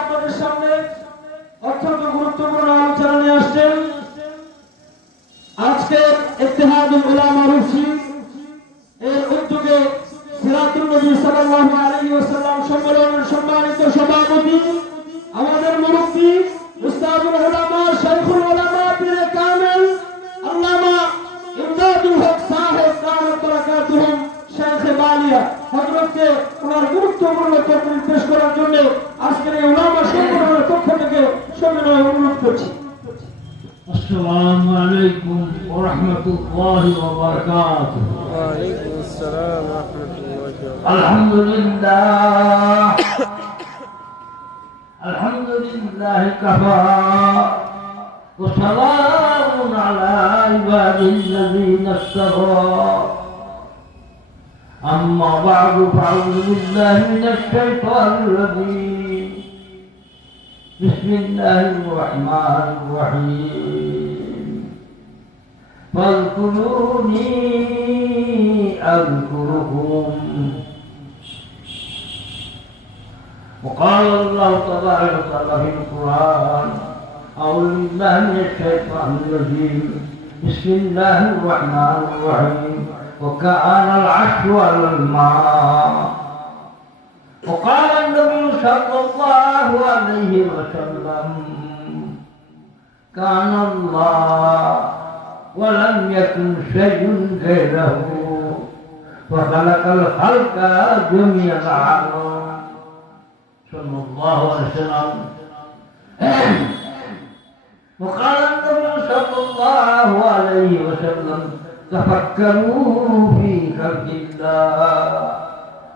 আপনাদের সামনে অত্যন্ত গুরুত্বপূর্ণ আলোচনা নিয়ে আসছেন। আজকে ইত্তেহাদুল উলামা রুশি এর উদ্যোগে সিরাতুন নবী সাল্লাল্লাহু আলাইহি ওয়াসাল্লাম সম্মেলনের সম্মানিত সভাপতি আমাদের মুরব্বি উস্তাদুল উলামা শাইখুল উলামা পীর কামেল আল্লামা ইমদাদুল হক সাহেব দাওয়াত বারাকাতুহুম শেখ বালিয়া হযরতকে ওনার গুরুত্বপূর্ণ তকরীর পেশ করার জন্য আজকের এই উলামা সম্মেলনের পক্ষ থেকে সম্মেলনে অনুরোধ করছি। السلام عليكم ورحمة الله وبركاته. وعليكم السلام ورحمة الله وبركاته. الحمد لله الحمد لله كفى وسلام على عباده الذين اصطفى. أما بعد فأعوذ بالله من الشيطان الرجيم. بسم الله الرحمن الرحيم. فاذكروني أذكركم. وقال الله تبارك وتعالى في القرآن أعوذ بالله من الشيطان الرجيم. بسم الله الرحمن الرحيم. وكان العرش على الماء. وقال النبي صلى الله عليه وسلم كان الله ولم يكن شيء غيره وخلق الخلق جميعا صلى الله عليه وسلم. وقال النبي صلى الله عليه وسلم تفكروا في خلق الله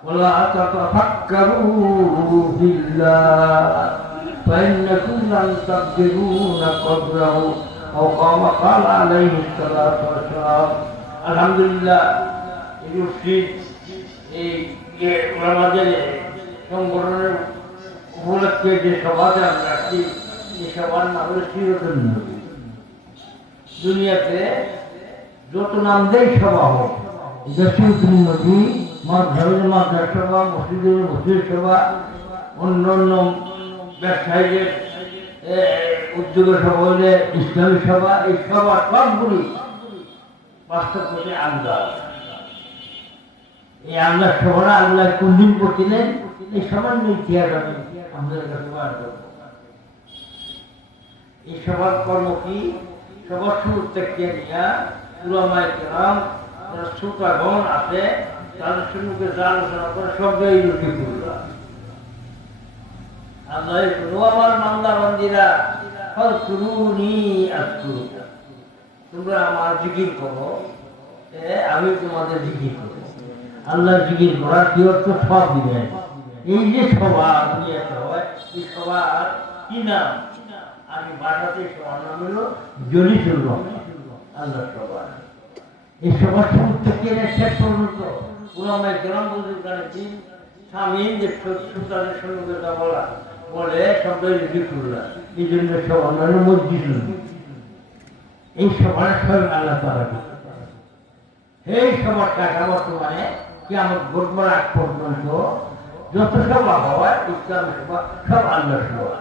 ولا تتفكروا في الله فإنكم لن تقدرون قدره أو كما قال عليه الصلاة والسلام. الحمد لله এই আমাদের সংগঠনের উপলক্ষে যে সভাতে আমরা আসছি এই সভার নাম হলো চিরদিন নবী। দুনিয়াতে যত নাম দেয় সভা হোক চিরদিন নবী, মাদ্রাসার মাদ্রাসা সভা, মসজিদের মসজিদ সভা, অন্য অন্য ব্যবসায়ীদের উদ্যোগের সভা হলে ইসলামী সভা, এই সভা সবগুলি বাস্তব করতে আন্দাজ। এই আন্দাজ সভাটা আল্লাহ কোন দিন করছিলেন এই সামান্য ইতিহাস আমি আমাদের কাছে বার করব। এই সভার কর্ম কি? সবার শুরু থেকে নিয়ে উলামায়ে কেরাম যারা শ্রোতাগণ আছে তাদের সঙ্গে যা আলোচনা করে সব জায়গায় রুটি করলাম। আল্লাহ আমার মান্দা বান্দিরা ফাযকুরুনি আযকুরুকুম, তোমরা আমার জিকির করো আমি তোমাদের জিকির করব। আল্লাহ জিকির করার কি অর্থ? সব দিবেন। এই যে সভা দুনিয়াতে হয় এই সভার কি নাম? আমি বাসাতে সবার নাম হলো জলিসুর রহমান আল্লাহ সভা। এই সবার শুরু থেকে শেষ পর্যন্ত উলামায়ে কেরাম বলতে দিন স্বামীন যে সুলতানের সঙ্গে বলা বলে সবাই জিকিরুল্লাহ, এই জন্য সব অন্যান্য মসজিদ। এই সবার সঙ্গে আল্লাহ তাআলা এই সবার টাকা বর্তমানে কি আমার ঘটবার আগ পর্যন্ত যত সভা হয় ইসলাম সভা সব আল্লাহ সভা।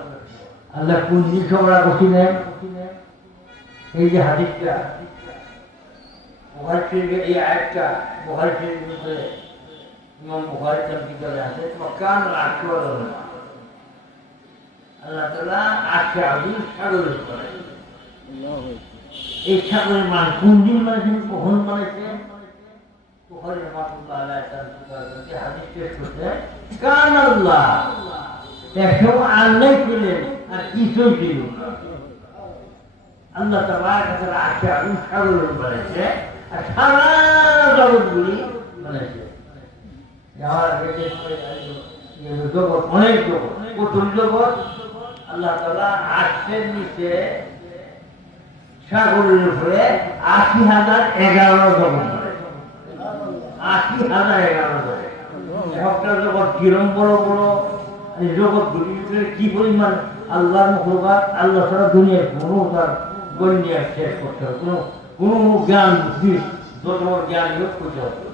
আল্লাহ কোন দিন সভা করছিলেন? এই যে হাদিসটা বুখারী শরীফের এই আয়াতটা বুখারী শরীফের মধ্যে ইমাম বুখারী তার কিতাবে আছে কান আরশ আলা মা। আল্লাহ তাআলা আরশে আজিম সাগরের উপরে। এই সাগরের মানে কোন দিন বানাইছেন, কখন বানাইছেন? বুখারী রাহমাতুল্লাহ আলাইহি তার কিতাবে হাদিস পেশ করতে কান আল্লাহ একদম আল্লাহ ছিলেন আর কিছুই ছিল না। আল্লাহ তাআলা আরশে আজিম সাগরের উপরে বানাইছে আর সারা জগৎগুলি বানাইছে। জগৎ অনেক জগৎ, প্রথম জগৎ আল্লাহ তাআলা আরশের নিচে সাগরের উপরে ৮০,০১১ জগৎ, ৮০,০১১ জগৎ। একটা জগৎ কিরম বড় বড় জগৎগুলির ভিতরে কি পরিমাণ আল্লাহর মখলুকাত, আল্লাহ ছাড়া দুনিয়ার কোনো তার গণ্য শেষ করতে হবে, কোনো জ্ঞান যত জ্ঞান যোগ করতে হবে।